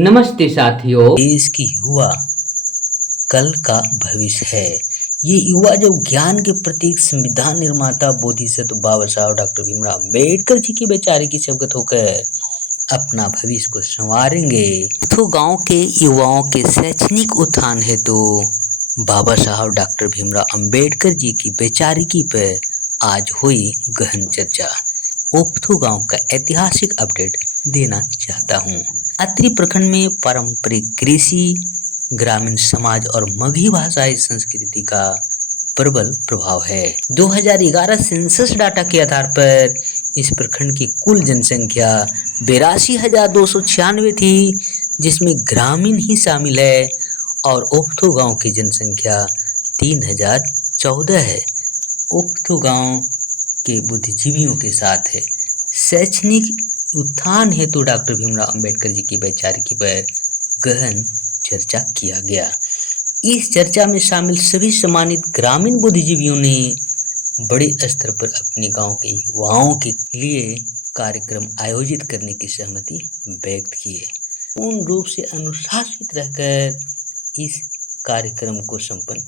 नमस्ते साथियों। देश की युवा कल का भविष्य है। ये युवा जो ज्ञान के प्रतीक संविधान निर्माता बोधिसत्व बाबा साहब डॉक्टर भीमराव अम्बेडकर जी की बेचारे की शवगत होकर अपना भविष्य को संवारेंगे। तो गांव के युवाओं के शैक्षणिक उत्थान हेतु बाबा साहब डॉक्टर भीमराव अम्बेडकर जी की बेचारिकी पर आज हुई गहन चर्चा। ओपथू गांव का ऐतिहासिक अपडेट देना चाहता हूं। अत्रि प्रखंड में पारंपरिक कृषि, ग्रामीण समाज और मगही भाषाई संस्कृति का प्रबल प्रभाव है। 2011 सेंसस डाटा के आधार पर इस प्रखंड की कुल जनसंख्या 82,296 थी, जिसमें ग्रामीण ही शामिल है, और ओपथू गांव की जनसंख्या 3,014 है। ओपथू गांव के बुद्धिजीवियों के साथ है। शैक्षणिक उत्थान हेतु डॉक्टर भीमराव अम्बेडकर जी की वैचारिकी पर गहन चर्चा किया गया। इस चर्चा में शामिल सभी सम्मानित ग्रामीण बुद्धिजीवियों ने बड़े स्तर पर अपने गांव के युवाओं के लिए कार्यक्रम आयोजित करने की सहमति व्यक्त की है। पूर्ण रूप से अनुशासित रहकर इस कार्यक्रम को संपन्न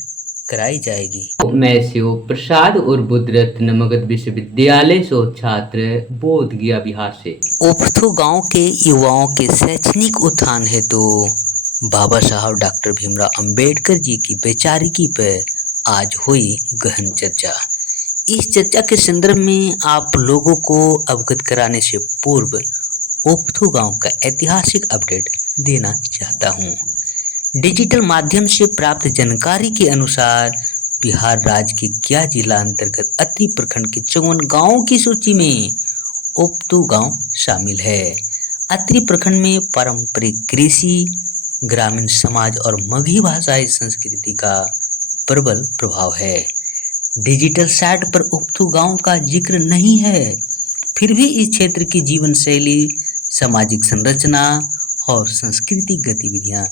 कराई जाएगी। मैं शिव प्रसाद और बुद्ध रत्न मगध विश्वविद्यालय शोध छात्र, बोध गया, बिहार से। ओपथू गांव के युवाओं के शैक्षणिक उत्थान हेतु बाबा साहब डॉक्टर भीमराव अम्बेडकर जी की बेचारिकी पर आज हुई गहन चर्चा। इस चर्चा के संदर्भ में आप लोगों को अवगत कराने से पूर्व ओपथू गांव का ऐतिहासिक अपडेट देना चाहता हूं। डिजिटल माध्यम से प्राप्त जानकारी के अनुसार बिहार राज्य के गया जिला अंतर्गत अत्रि प्रखंड के 54 गांवों की सूची में ओपथू गांव शामिल है। अत्रि प्रखंड में पारंपरिक कृषि, ग्रामीण समाज और मगही भाषाई संस्कृति का प्रबल प्रभाव है। डिजिटल साइट पर ओपथू गांव का जिक्र नहीं है, फिर भी इस क्षेत्र की जीवन शैली, सामाजिक संरचना और सांस्कृतिक गतिविधियां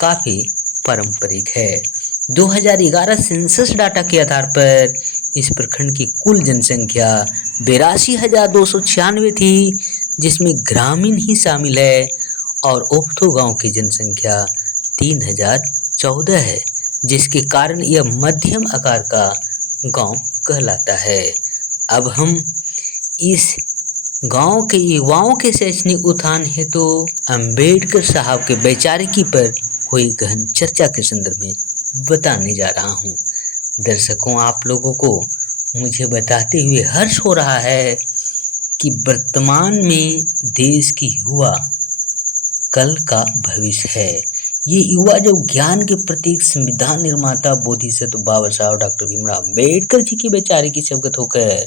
काफी पारंपरिक है। 2011 सेंसस डाटा के आधार पर इस प्रखंड की कुल जनसंख्या 82,296 थी, जिसमें ग्रामीण ही शामिल है, और ओपथू गांव की जनसंख्या 3,014 है, जिसके कारण यह मध्यम आकार का गांव कहलाता है। अब हम इस गांव के युवाओं के शैक्षणिक उत्थान हेतु अम्बेडकर साहब के वैचारिकी पर हुई गहन चर्चा के संदर्भ में बताने जा रहा हूं। दर्शकों, आप लोगों को मुझे बताते हुए हर्ष हो रहा है कि वर्तमान में देश की युवा कल का भविष्य है। ये युवा जो ज्ञान के प्रतीक संविधान निर्माता बोधिसत्व बाबा साहब डॉक्टर भीमराव अम्बेडकर जी की बेचारे की शवगत होकर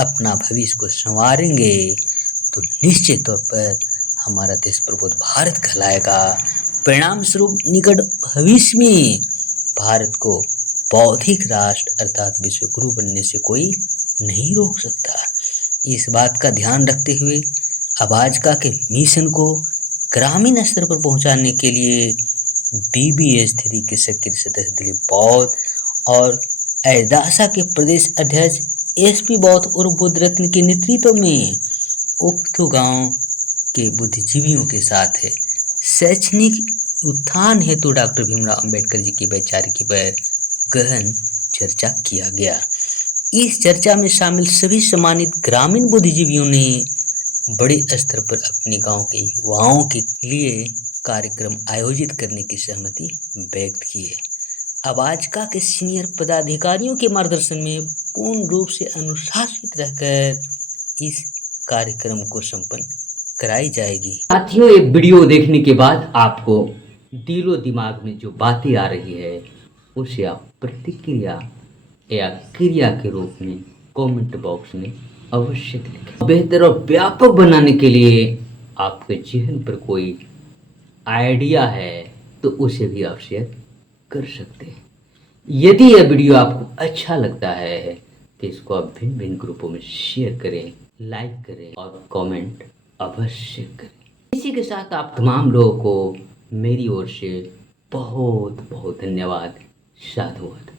अपना भविष्य को संवारेंगे, तो निश्चित तौर पर हमारा देश प्रबुद्ध भारत कहलाएगा। परिणाम स्वरूप निकट भविष्य में भारत को बौद्धिक राष्ट्र अर्थात विश्व गुरु बनने से कोई नहीं रोक सकता। इस बात का ध्यान रखते हुए अब आज का के मिशन को ग्रामीण स्तर पर पहुंचाने के लिए BBS 3 के सक्रिय सदस्य दिलीप बौद्ध और ऐदासा के प्रदेश अध्यक्ष SP बौद्ध और बुद्ध रत्न के नेतृत्व में ओपथू गांव के बुद्धिजीवियों के साथ है। शैक्षणिक उत्थान हेतु डॉक्टर भीमराव अम्बेडकर जी की वैचारिकी पर गहन चर्चा किया गया। इस चर्चा में शामिल सभी सम्मानित ग्रामीण बुद्धिजीवियों ने बड़े स्तर पर अपने गांव के युवाओं के लिए कार्यक्रम आयोजित करने की सहमति व्यक्त की है। अब आज का के सीनियर पदाधिकारियों के मार्गदर्शन में पूर्ण रूप से अनुशासित रहकर इस कार्यक्रम को संपन्न कराई जाएगी। साथियों, ये वीडियो देखने के बाद आपको दिलो दिमाग में जो बातें आ रही है उसे आप प्रतिक्रिया या क्रिया के रूप में कमेंट बॉक्स में अवश्य लिखें। बेहतर और व्यापक बनाने के लिए आपके जेहन पर कोई आइडिया है तो उसे भी आप शेयर कर सकते हैं। यदि यह वीडियो आपको अच्छा लगता है तो इसको आप भिन्न भिन्न ग्रुपों में शेयर करें, लाइक करें और कमेंट अवश्य करें। इसी के साथ आप तमाम लोगों को मेरी ओर से बहुत बहुत धन्यवाद। साधुवाद।